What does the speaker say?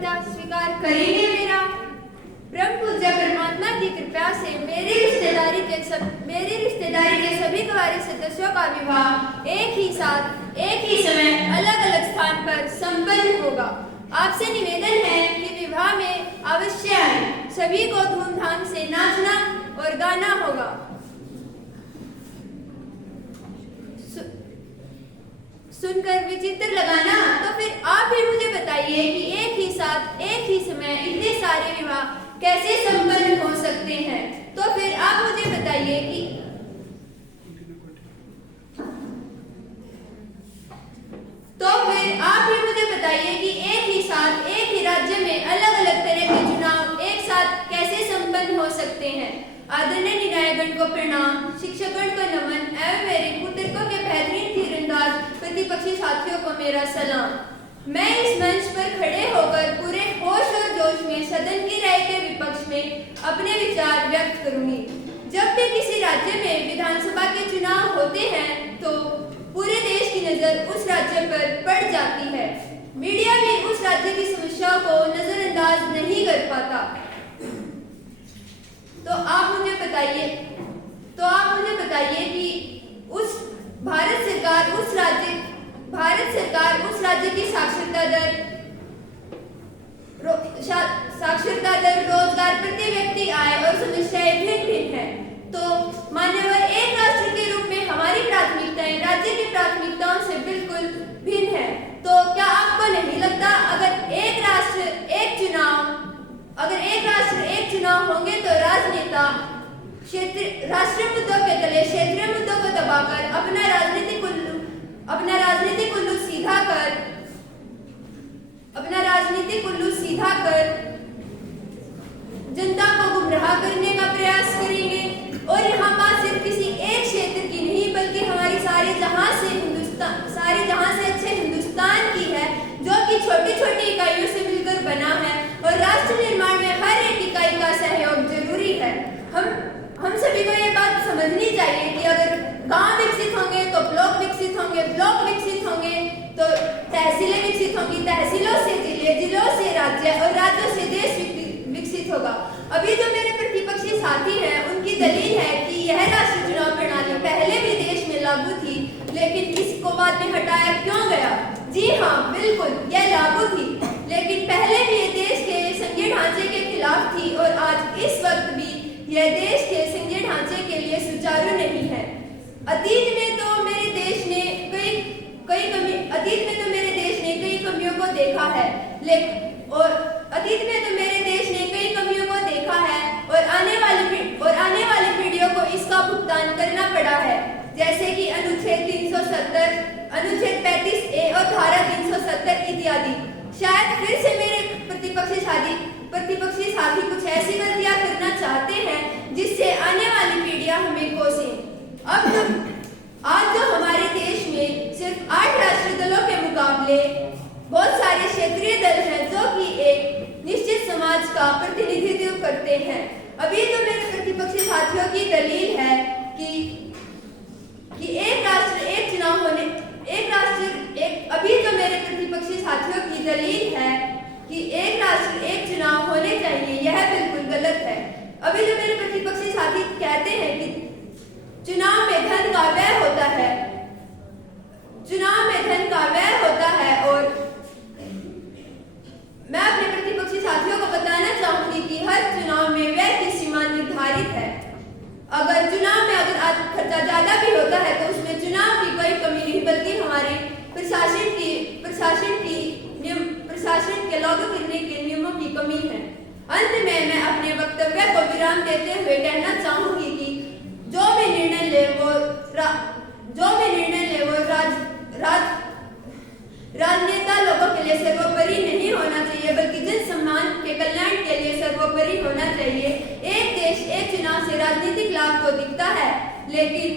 कर्तव्यता स्वीकार करेंगे मेरा। ब्रह्म पूज्य परमात्मा की कृपा से मेरी रिश्तेदारी के सभी कुंवारे सदस्यों का विवाह एक ही साथ एक ही समय अलग अलग स्थान पर संपन्न होगा। आपसे निवेदन है कि विवाह में अवश्य आए, सभी को धूमधाम से नाचना और गाना होगा। सुनकर विचित्र लगाना, तो फिर आप भी मुझे बताइए कि एक ही साथ एक ही समय इतने सारे विवाह कैसे संपन्न हो सकते हैं। तो फिर आप मुझे बताइए कि एक ही साथ एक ही राज्य में अलग अलग तरह के चुनाव एक साथ कैसे संपन्न हो सकते हैं। आदरणीय निर्णायकगण को प्रणाम, शिक्षकगण को नमन एवं मेरे पुत्रकों के बेहतरीन तीरंदाज प्रतिपक्षी साथियों को मेरा सलाम। मैं इस मंच पर खड़े होकर पूरे होश और जोश में सदन की राय के विपक्ष में अपने विचार व्यक्त करूंगी। जब भी किसी राज्य में विधानसभा के चुनाव होते हैं तो पूरे देश की नजर उस राज्य पर पड़ जाती है। मीडिया भी उस राज्य की समस्याओं को नजरअंदाज नहीं कर पाता। तो आप मुझे बताइए कि भारत सरकार उस राज्य की साक्षरता दर, रोजगार, प्रति व्यक्ति आय और समस्याएं भिन्न भिन्न है। तो मान्यवर, एक राष्ट्र के रूप में हमारी प्राथमिकताएं राज्य की प्राथमिकताओं से बिल्कुल भिन्न है। तो क्या आपको नहीं लगता अगर एक राष्ट्र एक चुनाव होंगे तो राजनेता राष्ट्रीय मुद्दों के तले क्षेत्रीय मुद्दों को दबाकर अपना राजनीतिक उल्लू सीधा कर जनता को गुमराह करने का प्रयास करेंगे। और यहाँ बात सिर्फ किसी एक क्षेत्र की नहीं बल्कि हमारी सारे जहां से अच्छे हिंदुस्तान की है, जो कि छोटी छोटी इकाइयों से मिलकर बना है। और राष्ट्र निर्माण में हर एक इकाई का सहयोग जरूरी है। हम सभी को ये बात समझनी चाहिए कि अगर गांव विकसित होंगे तो ब्लॉक विकसित होंगे, ब्लॉक विकसित होंगे तो तहसीलें विकसित होंगी, तहसीलों से जिले, जिलों से राज्य और राज्यों से देश विकसित होगा। अभी जो मेरे प्रतिपक्षी साथी हैं उनकी दलील है कि यह राष्ट्रीय चुनाव प्रणाली पहले भी देश में लागू थी, लेकिन इसको बाद में हटाया क्यों गया। जी हाँ, बिल्कुल यह लागू थी, लेकिन पहले भी ये देश के संघीय ढांचे के खिलाफ थी और आज इस वक्त भी यह देश के संघीय ढांचे के लिए सुचारू नहीं है। अतीत में तो मेरे देश ने कई कमियों को देखा है, और आने वाली पीढ़ियों को इसका भुगतान करना पड़ा है। जैसे कि अनुच्छेद 370, अनुच्छेद 35A और धारा 370 इत्यादि। शायद फिर से मेरे प्रतिपक्षी साथी कुछ ऐसी गलतियां करना चाहते हैं जिससे आने वाली पीढ़ियां हमें कोसें। आज जो हमारे देश में सिर्फ 8 राष्ट्रीय दलों के मुकाबले बहुत सारे क्षेत्रीय दल हैं जो कि एक निश्चित समाज का प्रतिनिधित्व करते हैं। अभी तो मेरे प्रतिपक्षी साथियों की दलील है कि एक राष्ट्र एक चुनाव होने अभी तो मेरे प्रतिपक्षी साथियों की दलील है कि एक राष्ट्र एक चुनाव होने चाहिए, यह बिल्कुल गलत है। अभी जो मेरे प्रतिपक्षी साथी कहते हैं कि चुनाव में धन का व्यय होता है और मैं अपने प्रतिपक्षी साथियों को बताना चाहूंगी कि हर चुनाव में व्यय की सीमा निर्धारित है। अगर चुनाव में खर्चा ज्यादा भी होता है तो उसमें चुनाव की कोई कमी नहीं बल्कि हमारे प्रशासन के लागू करने के नियमों की कमी है। अंत में मैं अपने वक्तव्य को विराम देते हुए कहना चाहूंगी कि जो भी निर्णय ले वो राजनेता लोगों के लिए सर्वोपरि नहीं होना चाहिए बल्कि जन सम्मान के कल्याण के लिए सर्वोपरि होना चाहिए। एक देश एक चुनाव से राजनीतिक लाभ तो दिखता है, लेकिन